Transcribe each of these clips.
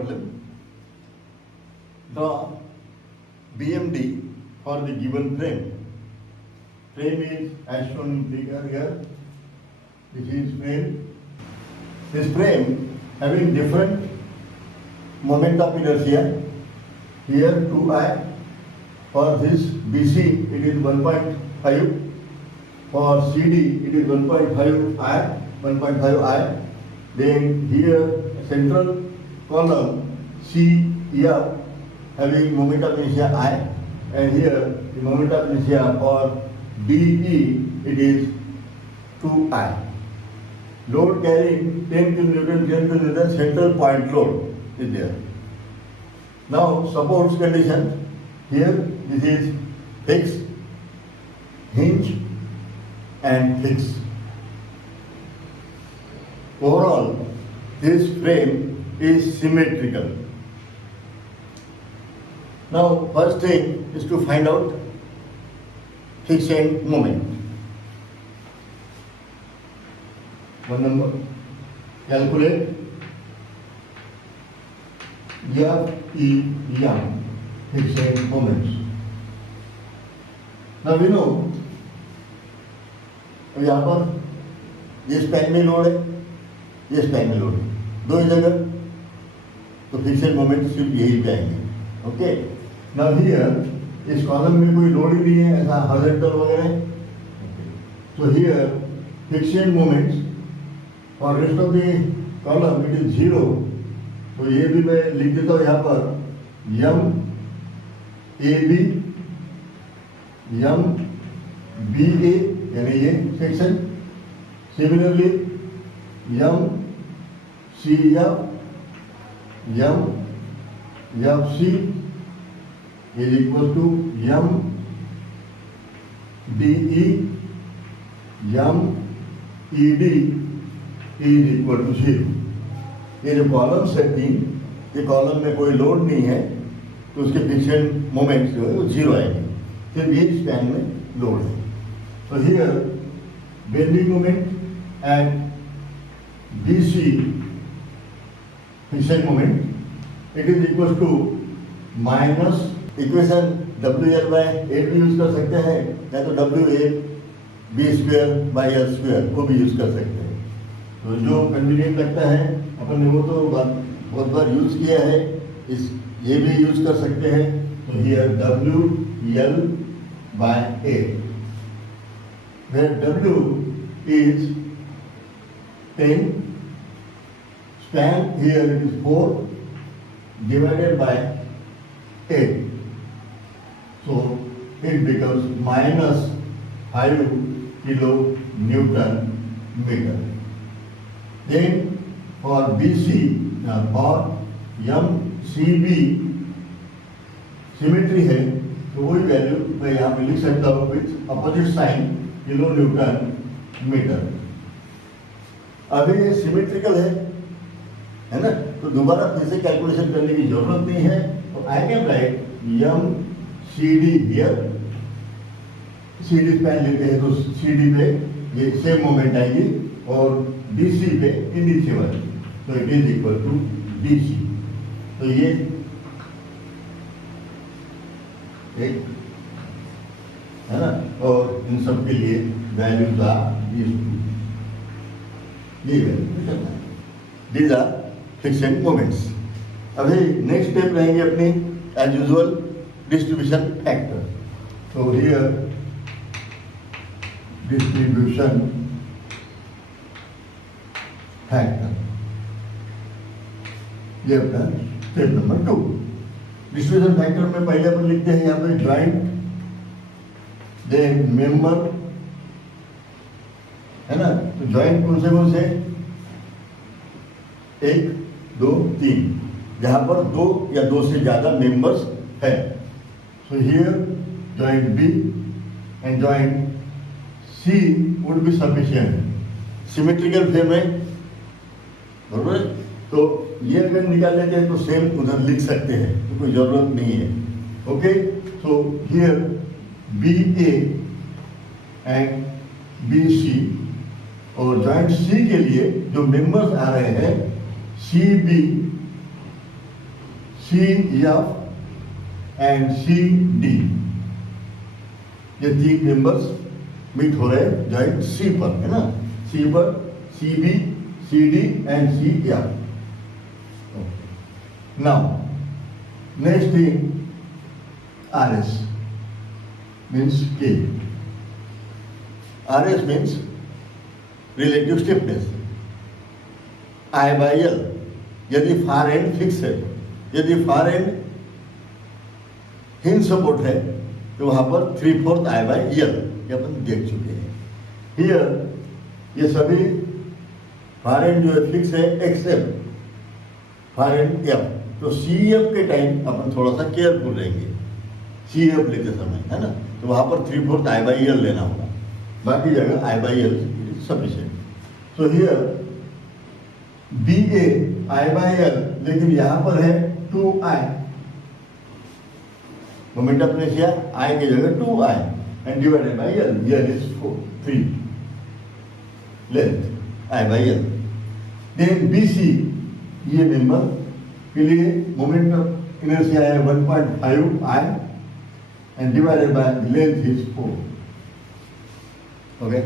problem. Draw BMD for the given frame. Frame is as shown in figure here. This is frame. This frame having different moment of inertia. Here 2I. For this BC it is 1.5. For CD it is 1.5I. 1.5I. Then here central column CF having moment of inertia I, and here the moment of inertia for DE it is 2I. Load carrying 10 kN, 10 kN, central point load is there. Now supports condition, here this is fixed, hinge and fixed. Overall, this frame is symmetrical. Now, first thing is to find out fixed moment. One number, calculate F-E-M, fixed moments. Now we know, यहाँ पर ये span में load है, ये span में load है, दो ही जगह, तो फिक्स्ड मोमेंट सिर्फ यही पे आएंगे. ओके, नाउ हियर इस कॉलम में कोई लोड ही नहीं है ऐसा हॉरिजॉन्टल वगैरह. तो here fixed moments for rest of the column it is 0. तो ये भी मैं लिख देता हूँ यहाँ पर यम A B, M B A, यानी ये section. Similarly M C F, M F C is equal to M D E, M E D is equal to 0. ये जो कॉलम्स है तीन, ये कॉलम में कोई लोड नहीं है तो उसके फिक्स्ड मोमेंट्स जो है वो 0 आएंगे. सिर्फ ये स्पैन में लोड है. तो here bending moment at BC fixed moment it is equal to minus equation WL/8 भी यूज कर सकते हैं, या तो WA/B² को भी यूज कर सकते हैं. तो जो कन्वीनियंट लगता है अपन ने वो तो बहुत बार यूज किया है, इस ये भी यूज कर सकते हैं. तो here WL/8 where W is 10, span here it is 4 divided by 8, so it becomes minus 5 kN meter. Then for BC, for MCB symmetry है तो वही वैल्यू मैं यहाँ पे लिख सकता हूँ with opposite sign kN metre. अभी ये सिमेट्रिकल है ना, तो दोबारा फिर से कैलकुलेशन करने की जरूरत नहीं है. तो I can write M C D here, C D span लेते हैं तो सी डी पे ये सेम मोमेंट आएगी और डी सी पे नीचे वाली, तो it is equal to D C. तो ये एक है ना, और इन सब के लिए वैल्यूज आर दीज टू, ये वैल्यू करना है. These are fixed moments. अभी नेक्स्ट स्टेप रहेंगे अपनी एज यूजुअल डिस्ट्रीब्यूशन फैक्टर. तो हियर डिस्ट्रीब्यूशन फैक्टर, ये अपना स्टेप नंबर 2. डिस्ट्रीब्यूशन फैक्टर में पहले अपन लिखते हैं यहाँ पे ज्वाइंट, देन मेंबर, है ना. तो ज्वाइंट कौन से 1, 2, 3, जहां पर 2 या 2 से ज्यादा मेंबर्स है. So here joint B and joint C would be sufficient. Symmetrical frame है, बरोबर. तो ये अगर निकाल लेते हैं तो सेम उधर लिख सकते हैं, तो कोई जरूरत नहीं है. Okay, so here B A and B C, और जॉइंट सी के लिए जो मेंबर्स आ रहे हैं C B CF and CD, ये तीन मेंबर्स मीट हो रहे हैं जॉइंट C पर, है ना। C पर CB, CD and CF. Now, next thing, RS means K. RS means relative stiffness. I by L, यदि फार एंड फिक्स है, यदि फार एंड हिंज सपोर्ट है तो वहां पर 3/4 I by L, ये अपन देख चुके हैं. हियर ये सभी फार एंड जो है फिक्स है एक्सेप्ट फार एंड F. तो CF के टाइम अपन थोड़ा सा केयरफुल रहेंगे CF लेते समय, है ना. तो वहां पर 3/4 I by L लेना होगा, बाकी जगह I by L sufficient. So here BA I by L, लेकिन यहाँ पर है 2I, moment of inertia I की जगह 2I and divided by L. L is 3 length I by L. Then BC, ये मेंबर के लिए मोमेंट ऑफ इनर्शिया है 1.5I and divided by length is 4. Okay,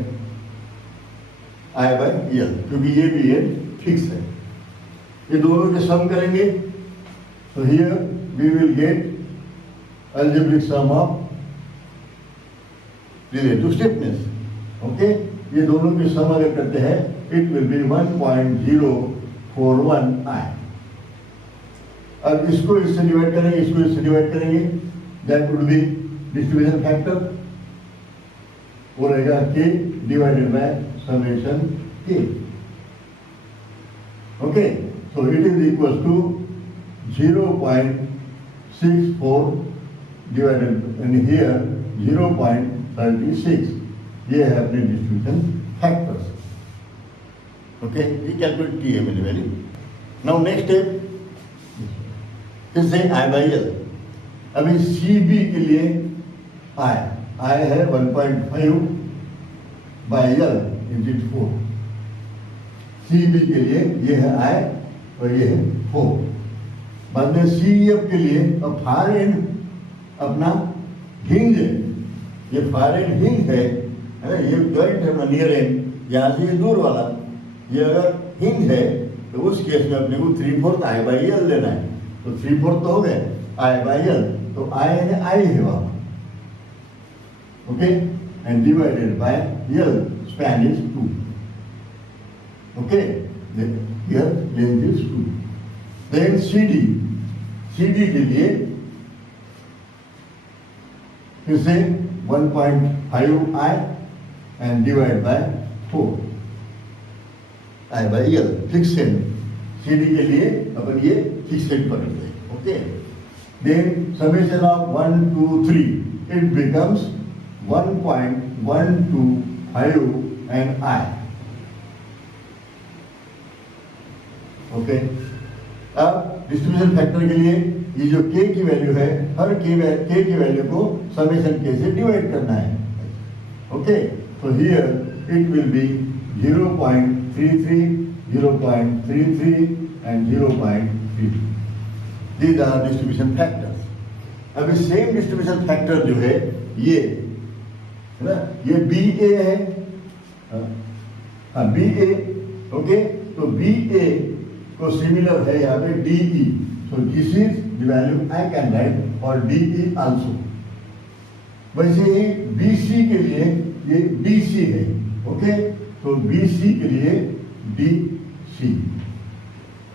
I by L, क्योंकि ये भी and fix है. ये दोनों के सम करेंगे तो here we will get algebraic sum of relative stiffness. Okay, ये दोनों के सम अगर करते हैं इट विल बी 1.041I. अब इसको इससे डिवाइड करेंगे, इसको इससे डिवाइड करेंगे, that would be distribution factor, वो रहेगा K divided by summation K. Okay, so it is equals to 0.64 divided and here 0.36. ये है अपने distribution factors. Okay, we calculate TM value. Now next step, फिर से I by L. अभी CB के लिए I है 1.5 by L into 4. CB के लिए ये है I और ये है 4. बाद में CF के लिए अब फार एंड अपना हिंज है, ये फार एंड हिंज है ना, ये जॉइंट है नियर एंड, यहाँ से ये दूर वाला, ये अगर हिंज है तो उस केस में अपने को 3/4 I by L लेना है. तो 3/4 तो हो गए I by L, तो I है वहाँ. Okay, and divided by L, span is 2. Okay, here length is 2. Then CD के लिए फिर से 1.5I and divide by 4 I by L. Fixed CD के लिए अपन ये फिक्सेड पढ़ेंगे. Okay, then summation of 1 2 3 it becomes 1.125 and I. Okay, अब distribution factor के लिए ये जो K की वैल्यू है, हर K की वैल्यू को समेशन K से डिवाइड करना है. ओके, तो here it will be 0.33, 0.33 and 0.3. These are distribution factors. अभी सेम डिस्ट्रीब्यूशन फैक्टर जो है ये है ना, ये BA है, हाँ BA. ओके, तो BA को सिमिलर है यहाँ पे DE. So this is the value I can right for DE also. वैसे ही BC के लिए ये BC है. ओके, तो BC के लिए DC.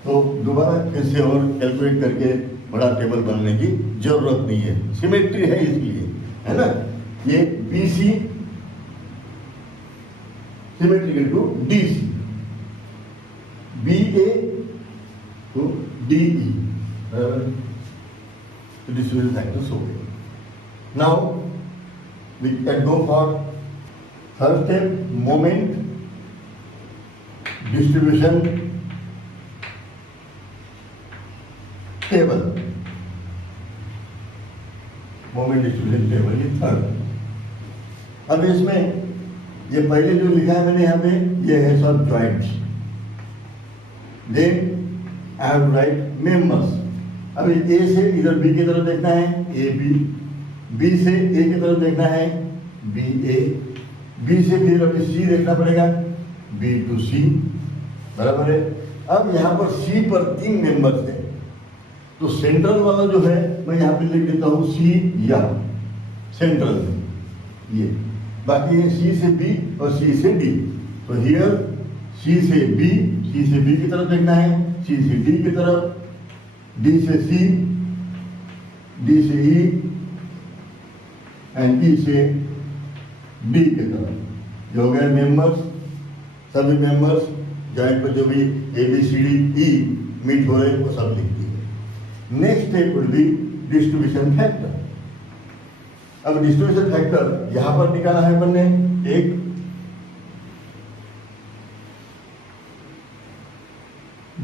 तो दोबारा फिर से और कैलकुलेट करके बड़ा टेबल बनाने की जरूरत नहीं है, सिमेट्री है इसलिए, है ना. ये BC symmetrical to DC, BA to DE. The distribution factors हो गए. Now we can go for third step, moment distribution table. Moment distribution table ये थर्ड. अब इसमें ये पहले जो लिखा है मैंने यहाँ पे, ये है सब joints. Then I have to write members. अभी ए से इधर बी की तरफ देखना है, ए बी, बी से ए की तरफ देखना है, बी ए, बी से फिर अभी सी देखना पड़ेगा, बी टू सी, बराबर है। अब यहाँ पर सी पर 3 मेंबर्स है, तो सेंट्रल वाला जो है मैं यहाँ पे लिख देता हूँ सी या सेंट्रल ये, बाकी ये सी से बी और सी से डी। तो हियर सी से बी की तरफ देखना है, सी से डी की तरफ, डी से सी, डी से ई एंड ई से बी की तरफ। जो हो गए मेंबर्स, सभी मेंबर्स जॉइंट पर जो भी A B C D E meet हो रहे हैं वो सब लिख दिए। Next step would be distribution factor. अब डिस्ट्रीब्यूशन फैक्टर यहां पर निकाला है अपन ने, एक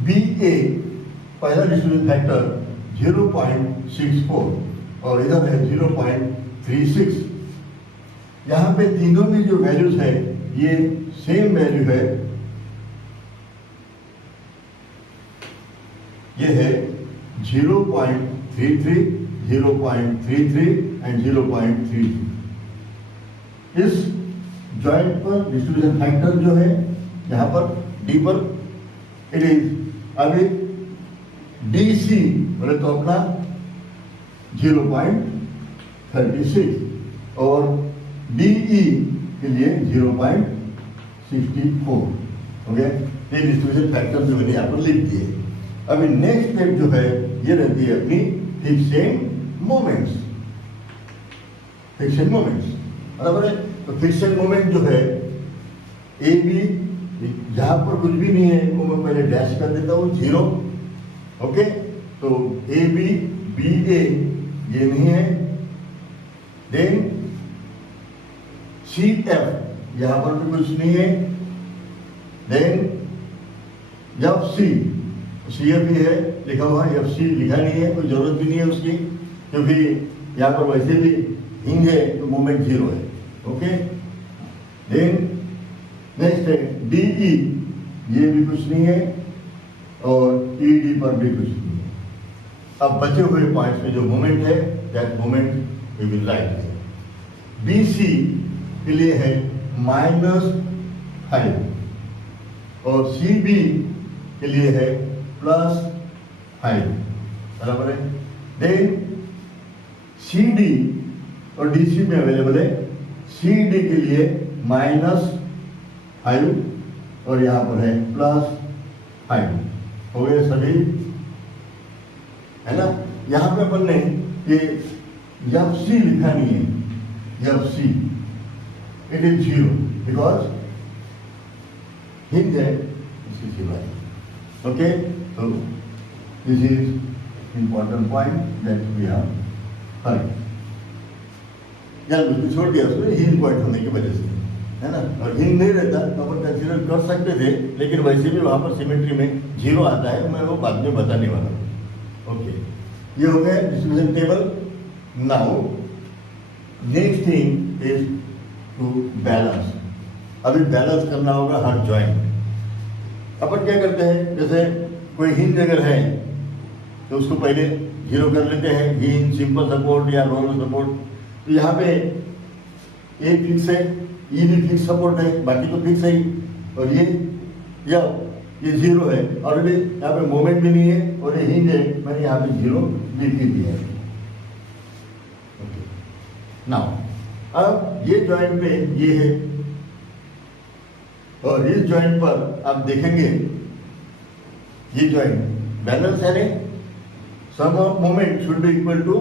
बी ए पहला डिस्ट्रीब्यूशन फैक्टर 0.64 और इधर है 0.36। यहां पे तीनों में जो वैल्यूज है ये सेम वैल्यू है, ये है 0.33, 0.33 एंड 0.33। इस जॉइंट पर डिस्ट्रीब्यूशन फैक्टर जो है यहाँ पर डी पर इट इज, अभी डी सी बोले तो अपना 0.36 और डी ई के लिए 0.64 हो गया। ये डिस्ट्रीब्यूशन फैक्टर जो मैंने यहाँ पर लिख दिए। अभी नेक्स्ट स्टेप जो है ये रहती है अपनी फिक्सेड मोमेंट्स। फिक्सेड मोमेंट्स बराबर है। तो फिक्सेड मोमेंट जो है ए बी, जहां पर कुछ भी नहीं है वो मैं पहले डैश कर देता हूँ 0, ओके। तो ए बी, बी ए ये नहीं है, देन सी एफ यहां पर भी कुछ नहीं है, then F C, C F भी है लिखा हुआ, एफ सी लिखा नहीं है, कोई जरूरत भी नहीं है उसकी, क्योंकि यहाँ पर वैसे भी हिंज है तो मोमेंट 0 है, ओके। देन नेक्स्ट है डी ई, ये भी कुछ नहीं है और ई डी पर भी कुछ नहीं है। अब बचे हुए पॉइंट्स में जो मोमेंट है that moment we will write. B C के लिए है -5 और सी बी के लिए है +5, बराबर है। देन सी डी और डी सी में अवेलेबल है, सी डी के लिए -5 और यहाँ पर है +5, हो गए सभी, है ना। यहाँ पे अपन ने ये एफ सी लिखा नहीं है, F C it is 0 because hinge है इसके सिवाय, ओके। तो this is important point that we have heard. बिल्कुल छोड़ दिया उसमें हिंज पॉइंट होने की वजह से, है ना। और हिंज नहीं रहता तो अपन कंसिडर कर सकते थे, लेकिन वैसे भी वहाँ पर सिमेट्री में 0 आता है, मैं वो बाद में बताने वाला हूँ, ओके। ये हो गया distribution table. Now next thing is to balance. अभी बैलेंस करना होगा हर जॉइंट। अपन क्या करते हैं, जैसे कोई हिंज अगर है तो उसको पहले 0 कर लेते हैं, हिंज, सिंपल सपोर्ट या रोलर सपोर्ट। तो यहाँ पे ए फिक्स है, ई भी फिक्स सपोर्ट है, बाकी तो फिक्स है ही। और ये 0 है, ऑलरेडी यहाँ पे मोमेंट भी नहीं है और ये हिंज है, मैंने यहाँ पे 0 लिख ही दिया है, ओके। नाउ अब ये जॉइंट पे ये है और इस जॉइंट पर आप देखेंगे ये जॉइंट बैलेंस है, sum of moment should be equal to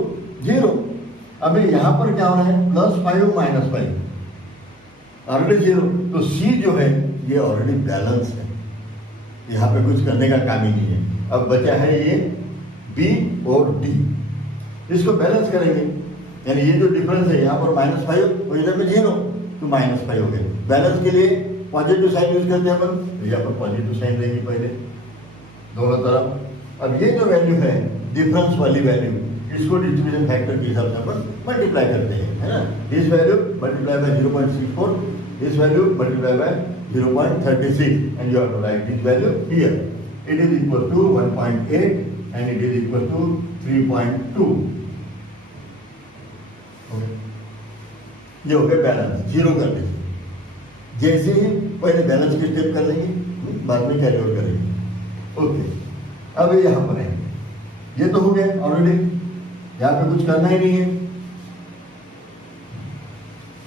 0। अभी यहाँ पर क्या हो रहा है, +5 -5, ऑलरेडी 0। तो सी जो है ये ऑलरेडी बैलेंस है, यहाँ पे कुछ करने का काम ही नहीं है। अब बचा है ये बी और डी, इसको बैलेंस करेंगे, यानी ये जो डिफरेंस है यहाँ पर -5 और इधर में 0, तो -5 हो गए। बैलेंस के लिए पॉजिटिव साइन यूज करते हैं अपन, तो यहाँ पर पॉजिटिव साइन रहेगी पहले दोनों तरफ। अब ये जो वैल्यू है डिफरेंस वाली वैल्यू, इसको डिस्ट्रीब्यूशन फैक्टर के हिसाब से अपन मल्टीप्लाई करते हैं, है ना। This value multiply by 0.64, this value multiply by 0.36 and you have to write this value here. It is equal to 1.8 and it is equal to 3.2. ये हो गया बैलेंस, जीरो कर देंगे। जैसे ही पहले बैलेंस के स्टेप कर लेंगे, बाद में कैरी आउट करेंगे। ओके, अब यहाँ पर है, ये तो हो गया ऑलरेडी, यहाँ पे कुछ करना ही नहीं है।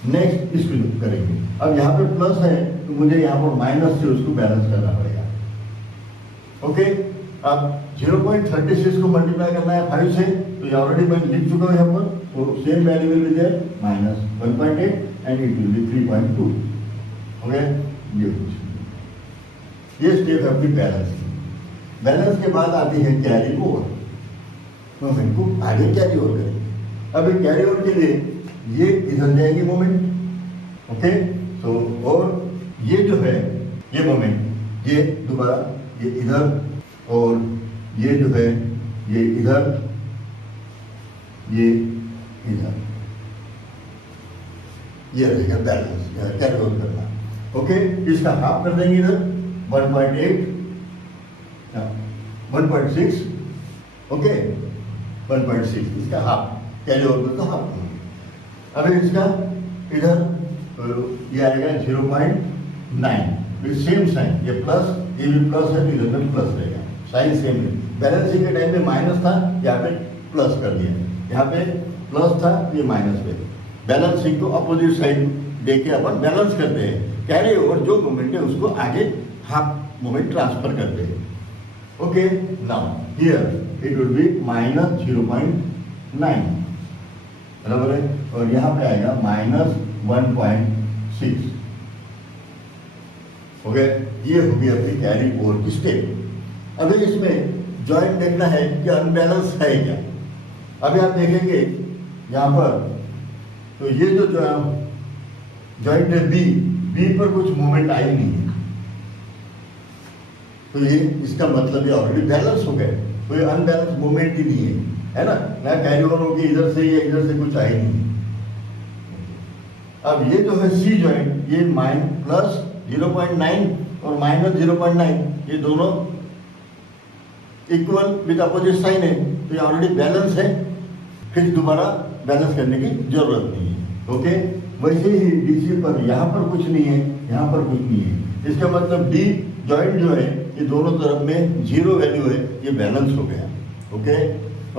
नेक्स्ट इसको करेंगे। अब यहाँ पे प्लस है तो मुझे यहाँ पर माइनस से उसको बैलेंस करना पड़ेगा। ओके, अब 0.36 को मल्टीप्लाई करना है 5 से, तो ये ऑलरेडी मैं लिख चुका हूँ यहाँ पर, तो same value will be there minus 1.8 and it will be 3.2। Okay, ये स्टेप है अपनी बैलेंस की। बैलेंस के बाद आती है कैरी ओवर, तो हमको आगे कैरी ओवर करेंगे। अब ये कैरी ओवर के लिए ये इधर जाएगी मोमेंट। ओके, तो और ये जो है ये मोमेंट, ये दोबारा ये इधर, और ये जो है ये इधर, ये इधर, ये रहेगा बैलेंस, कैरी ओवर करना। ओके, इसका हाफ कर देंगे इधर 1.8, 1.6, ओके 1.6 इसका हाफ कैरी ओवर करता हाफ। अब इसका इधर ये आएगा 0.9, सेम साइन, ये प्लस, ये भी प्लस है तो इधर में प्लस रहेगा, साइन सेम है। बैलेंसिंग के टाइम में माइनस था, यहाँ पे प्लस कर दिया, यहाँ पे प्लस था ये माइनस पे। बैलेंसिंग को अपोजिट साइड देके अपन बैलेंस करते हैं। कैरी ओवर जो मोमेंट है उसको आगे हाफ मोमेंट ट्रांसफर करते हैं। Okay, now here it will B minus 0.9, बराबर है, और यहाँ पे आएगा माइनस 1.6। हो गया, ये होगी अपनी कैरी ओवर की स्टेप। अभी इसमें जॉइंट देखना है कि अनबैलेंस है क्या। अभी आप देखेंगे यहाँ पर, तो ये जो जॉइंट है बी पर कुछ मूवमेंट आई नहीं है, तो ये इसका मतलब ये ऑलरेडी बैलेंस हो गया, कोई अनबैलेंस मूवमेंट ही नहीं है ना, ना कैरी ओवर होगी इधर से या इधर से कुछ आई नहीं। अब ये जो है सी जॉइंट, ये प्लस 0.9 और माइनस 0.9, ये दोनों इक्वल विद अपोजिट साइन है, तो ये ऑलरेडी बैलेंस है, फिर दोबारा बैलेंस करने की जरूरत नहीं है। ओके, वैसे ही डीसी पर यहाँ पर कुछ नहीं है, यहाँ पर कुछ नहीं है, इसका मतलब डी जॉइंट जो है ये दोनों तरफ में जीरो वैल्यू है, ये बैलेंस हो गया। ओके,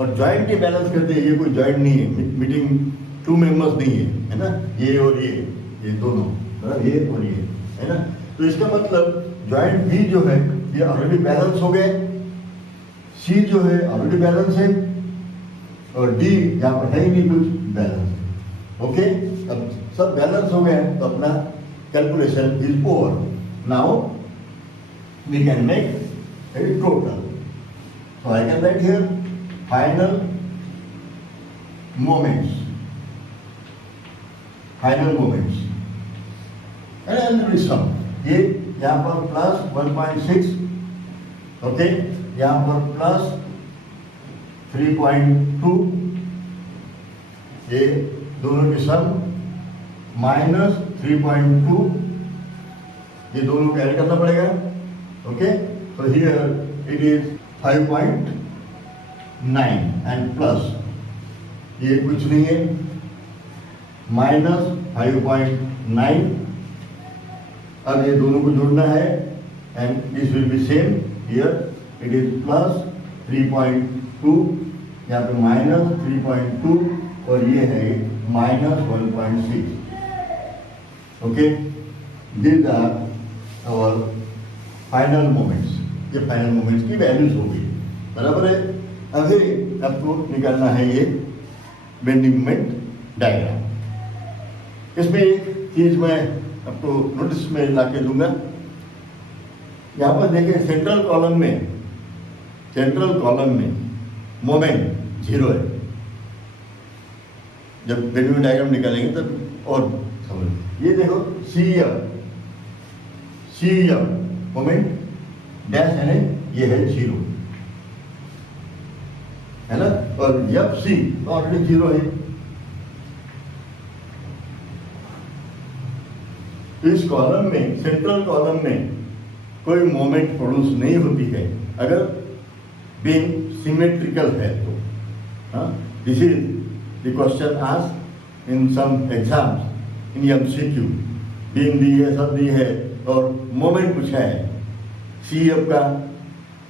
और जॉइंट ही बैलेंस करते हैं, ये कोई जॉइंट नहीं है, मीटिंग टू मेंबर्स नहीं है ना, ये और ये दोनों, मतलब ये और ये है ना, तो इसका मतलब जॉइंट बी जो है ये ऑलरेडी बैलेंस हो गए, सी जो है ऑलरेडी बैलेंस है, और डी यहाँ पर है ही नहीं कुछ बैलेंस। ओके, अब सब बैलेंस हो गए तो अपना calculation is over. Now we can make a total, so I can write here final moments and then sum। ये यहाँ पर प्लस 1.6, ओके, यहाँ पर प्लस 3.2, ये दोनों की सम माइनस 3.2, ये दोनों को ऐड करना पड़ेगा। ओके, तो here it is 5.9 and plus ये कुछ नहीं है, माइनस 5.9। अब ये दोनों को जोड़ना है and this will be same, here it is plus 3.2, यहाँ पे माइनस 3.2 और ये है minus 1.6। Okay, these are our final moments, ये फाइनल मोमेंट्स की वैल्यूज होगी, बराबर है। अभी आपको निकालना है ये बेंडिंग मोमेंट डायग्राम। इसमें एक चीज मैं आपको नोटिस में ला के दूंगा, यहाँ पर देखें सेंट्रल कॉलम में मोमेंट जीरो है। जब बेंडिंग डायग्राम निकालेंगे तब और समझ, ये देखो सी एम मोमेंट डैश है, ये है जीरो है ना, और एफ सी तो ऑलरेडी जीरो है। इस कॉलम में, सेंट्रल कॉलम में कोई मोमेंट प्रोड्यूस नहीं होती है अगर बीइंग सिमेट्रिकल है तो this is the question asked in some exams in MCQ. Being दी है, सब दी है और मोमेंट पूछा है सी एफ का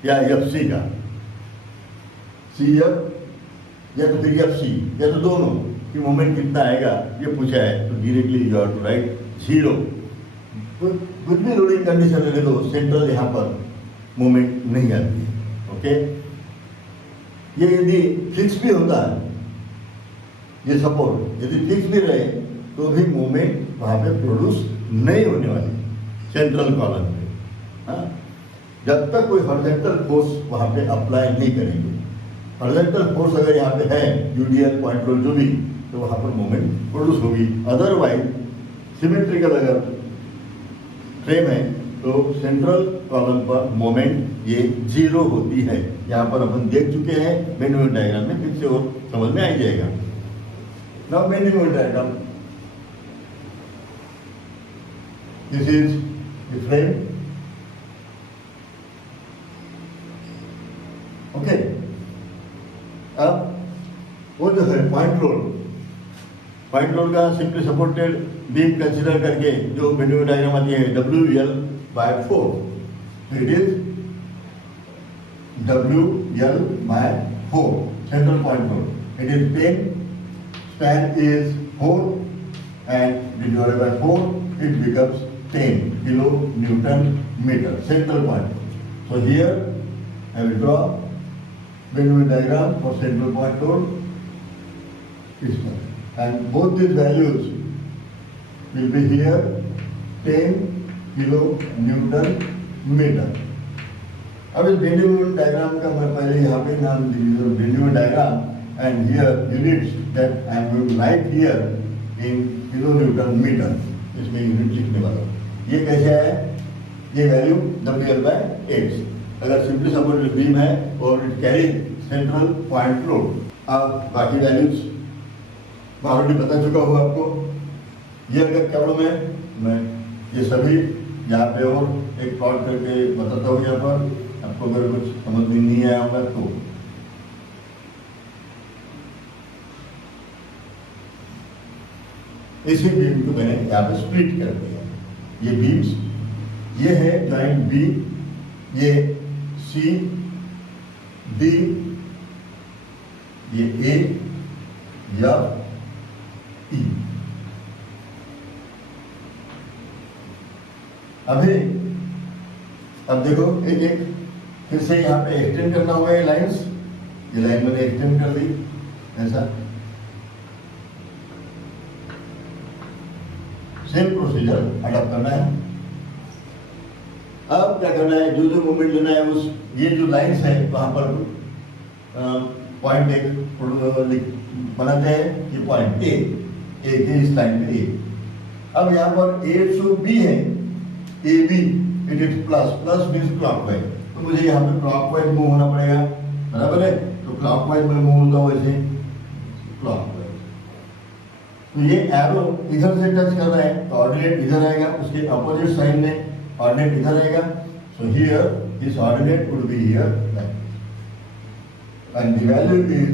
या एफ सी का, सी एफ या तो फिर एफ सी या तो दोनों कि मोमेंट कितना आएगा ये पूछा है, तो directly you have to write 0। कुछ भी लोडिंग कंडीशन ले लो, सेंट्रल यहाँ पर मोमेंट नहीं आती है। ओके, ये यदि फिक्स भी होता है, ये सपोर्ट यदि फिक्स भी रहे तो भी मोमेंट वहाँ पे प्रोड्यूस नहीं होने वाली सेंट्रल कॉलम पे। हाँ, जब तक कोई हॉरिजॉन्टल फोर्स वहाँ पे अप्लाई नहीं करेंगे। हॉरिजॉन्टल फोर्स अगर यहाँ पे है, यूडीएल पॉइंट रोल जो भी, तो वहाँ पर मोमेंट प्रोड्यूस होगी। अदरवाइज सिमेट्रिकल अगर फ्रेम है तो सेंट्रल कॉलम पर मोमेंट ये 0 होती है। यहाँ पर अपन देख चुके हैं मैन्युअल डायग्राम में, फिर से और समझ में आ जाएगा। Now manual diagram, this is the frame. Okay, अब वो जो है पॉइंट रोल का सिंपली सपोर्टेड बीम कंसीडर करके जो मैन्युअल डायग्राम आती है WL/4, it is WL/4 central point load. It is 10, span is 4 and divided by 4 it becomes 10 kilonewton meter central point. So here I will draw Venn diagram for central point roll, and both these values will be here 10 kilonewton meter. अब इस Venn diagram का मैं पहले यहाँ पे नाम दे Venn diagram, and here units that I am going to write here in kilonewton meter, इसमें unit लिखने वाला हूँ। ये कैसे है, ये वैल्यू WL/8 अगर सिंपली सपोर्टेड बीम है और it carry central point load. अब बाकी वैल्यूज ऑलरेडी बता चुका हूँ आपको। ये अगर प्रॉब्लम है, मैं ये सभी यहाँ पे और एक प्लॉट करके बताता हूँ यहाँ पर, आपको अगर कुछ समझ में नहीं आया होगा तो। इसी बीम को मैंने यहाँ पे स्प्लिट कर दिया। ये बीम्स, ये है जॉइंट बी, ये सी, डी, ये ए या ई। अभी अब देखो एक एक फिर से यहाँ पे एक्सटेंड करना होगा ये लाइंस। ये लाइन मैंने एक्सटेंड कर दी ऐसा। सेम प्रोसीजर अडॉप्ट करना है। अब क्या करना है, जो जो मूवमेंट लेना है उस ये जो लाइंस है वहां पर पॉइंट एक बनाते हैं। ये पॉइंट ए इस लाइन पे ए। अब यहाँ पर ए टू बी है, A B it is plus means clockwise, तो मुझे यहाँ पे क्लॉकवाइज मूव होना पड़ेगा, बराबर है। तो क्लॉकवाइज में मूव होता हूँ ऐसे क्लॉकवाइज। तो ये एरो इधर से टच कर रहा है तो ऑर्डिनेट इधर आएगा, उसके अपोजिट साइड में ऑर्डिनेट इधर आएगा। सो here this ordinate would be here and the value is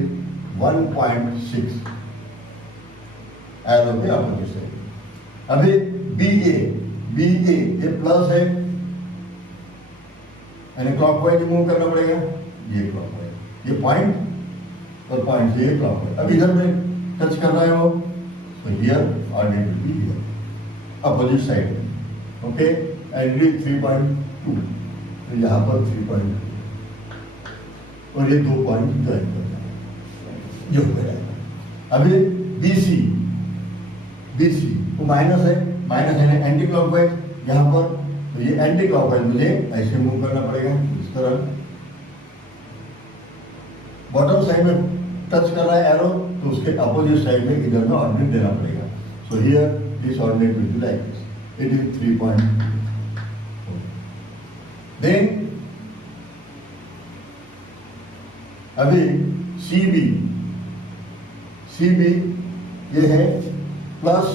1.6 arrow के अपोजिट साइड। अभी बी ए ये प्लस है यानी क्लॉकवाइज मूव करना पड़ेगा, ये क्लॉकवाइज, ये पॉइंट और पॉइंट से ये क्लॉकवाइज। अब इधर में टच कर रहा है वो, so here ordinate will be here, opposite side, okay, and it is 3.2, तो यहाँ पर 3.2 और ये 2 पॉइंट ज्वाइन करना है, ये हो गया। अभी BC वो माइनस है एंटी क्लॉकवाइज यहाँ पर, तो ये एंटी क्लॉकवाइज मुझे ऐसे मूव करना पड़ेगा इस तरह। बॉटम साइड में टच कर रहा है एरो, तो उसके अपोजिट साइड में इधर में ऑर्डिनेट देना पड़ेगा। So here this ordinate will be like this, it is 3.4। Then अभी CB ये है प्लस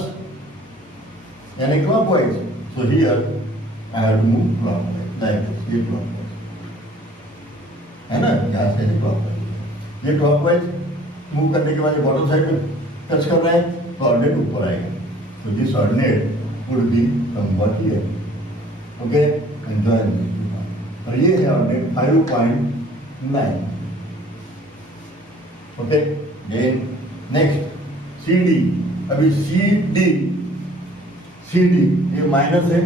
यानी clockwise. So here I have to move clockwise like this, ये क्लॉकवाइज। है ना, यहाँ से क्लॉकवाइज। ये क्लॉकवाइज मूव करने के बाद बॉटम साइड में टच कर रहा है तो ऑर्डिनेट ऊपर आएगा, तो this ordinate would be somewhat here, okay, enjoy. और ये है ordinate 5.9, okay. Then next CD, अभी CD ये माइनस है,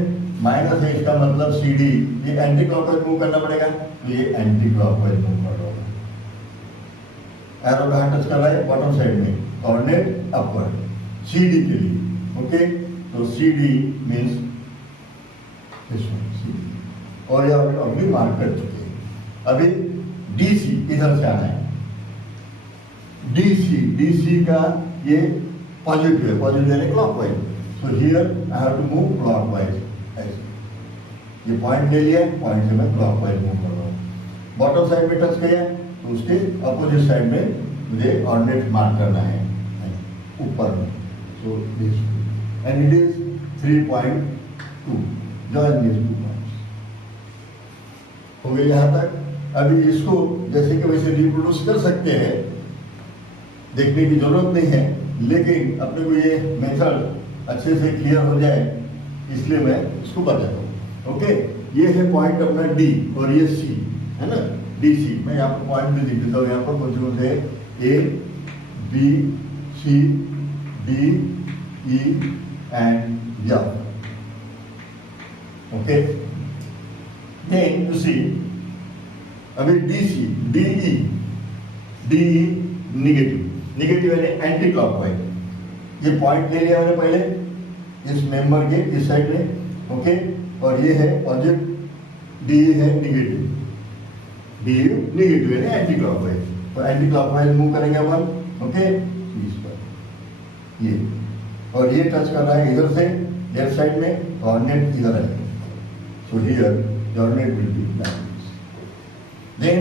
इसका मतलब CD ये एंटी क्लॉकवाइज मूव करना पड़ेगा, तो ये एंटी क्लॉकवाइज मूव कर रहा होगा। एरो कहाँ टच कर रहा है, बॉटम साइड में, ऑर्डिनेट अपवर्ड CD के लिए, ओके। तो CD मीन्स CD, और ये अभी मार्क कर चुके हैं। अभी DC इधर से आना है, DC का ये पॉजिटिव है, पॉजिटिव यानी clockwise, so here I have to move clockwise. ऐसे ये पॉइंट ले लिया, पॉइंट से मैं क्लॉकवाइज मूव कर रहा हूँ। बॉटम साइड में टच किया तो उसके अपोजिट साइड में मुझे ऑर्डिनेट मार्क करना है ऊपर में, so this and it is 3.2, join this 2 points. हो गया यहाँ तक। अभी इसको जैसे कि वैसे रिप्रोड्यूस कर सकते हैं, देखने की जरूरत नहीं है, लेकिन अपने को ये मेथड अच्छे से क्लियर हो जाए इसलिए मैं इसको बताता हूँ, ओके। ये है पॉइंट अपना D और ये C है ना, DC। मैं यहाँ पर पॉइंट भी लिख देता हूँ, यहाँ पर कौन से A B C D E and F, okay. Then you see अभी DE निगेटिव यानी एंटी क्लॉकवाइज। ये पॉइंट ले लिया मैंने पहले इस मेंबर के इस साइड में, ओके। और ये है पॉजिटिव, DE है निगेटिव, यानी एंटी क्लॉकवाइज। तो एंटी क्लॉकवाइज मूव करेंगे अपन, ओके, इस पर ये, और ये टच कर रहा है इधर से लेफ्ट साइड में, ऑर्डिनेट इधर है, so here the ordinate will be like this. Then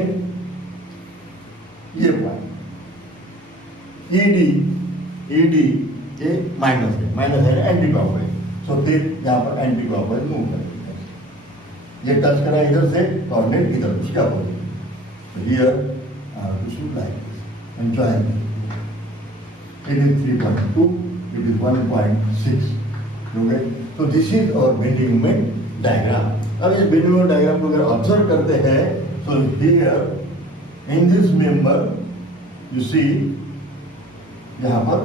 ये पॉइंट ED ये माइनस है एंटी क्लॉकवाइज, सो फिर यहाँ पर एंटी क्लॉकवाइज मूव करेंगे। ये टच करा इधर से, ऑर्डिनेट इधर, उसके opposite, so here to shoot like this and join it is 3.2, it is 1.6, okay। so this is our bending moment diagram। अब इस bending moment diagram को अगर ऑब्जर्व करते हैं so here in this member you see यहाँ पर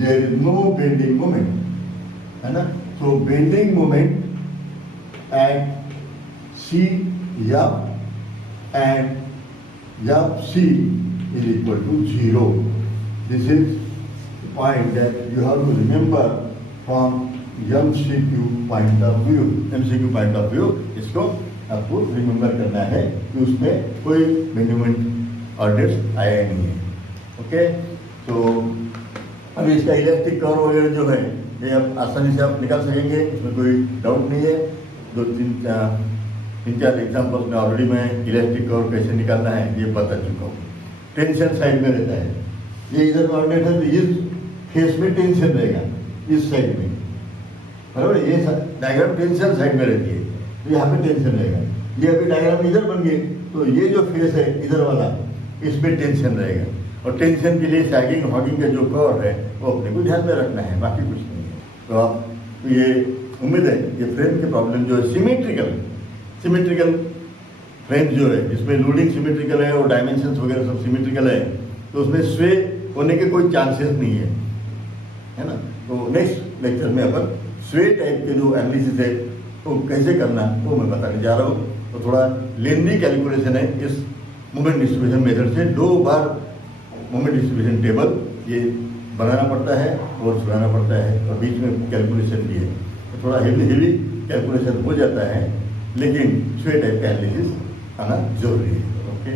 there is no bending moment, है ना। so bending moment at C and C is equal to 0. This is the point that you have to remember from MCQ point of view। MCQ point of view इसको आपको remember करना है कि उसमें कोई bending ordinates आया नहीं है, ओके। तो अभी इसका इलेक्ट्रिक कर्व वगैरह जो है ये आप आसानी से आप निकाल सकेंगे, इसमें कोई डाउट नहीं है। तीन चार एग्जाम्पल्स में ऑलरेडी मैं इलेक्ट्रिक कर्व कैसे निकालना है ये बता चुका हूँ। टेंशन साइड में रहता है, ये इधर ऑर्डिनेट है तो इस फेस में टेंशन रहेगा, इस साइड में, बराबर। ये डायग्राम टेंशन साइड में रहती है तो यहाँ पे टेंशन रहेगा। ये अभी डायग्राम इधर बन गए तो ये जो फेस है इधर वाला, इसमें टेंशन रहेगा, और टेंशन के लिए सैगिंग हॉगिंग का जो कर्व है वो अपने को ध्यान में रखना है, बाकी कुछ नहीं है। तो आप ये उम्मीद है ये फ्रेम के प्रॉब्लम जो है सिमेट्रिकल फ्रेम जो है इसमें लोडिंग सिमेट्रिकल है और डायमेंशंस वगैरह सब सिमेट्रिकल है, तो उसमें स्वे होने के कोई चांसेस नहीं है ना। तो नेक्स्ट लेक्चर में अपन स्वे टाइप के जो एनालिसिस है तो कैसे करना वो मैं बताने जा रहा हूँ। तो थोड़ा लेंदी कैलकुलेशन है इस मोमेंट डिस्ट्रीब्यूशन मेथड से। 2 बार मोमेंट डिस्ट्रीब्यूशन टेबल ये बनाना पड़ता है और सुनाना पड़ता है, और बीच में कैलकुलेशन भी है, तो थोड़ा हेवी कैलकुलेशन हो जाता है, लेकिन स्वे टाइप का एनालिसिस आना जरूरी है, ओके।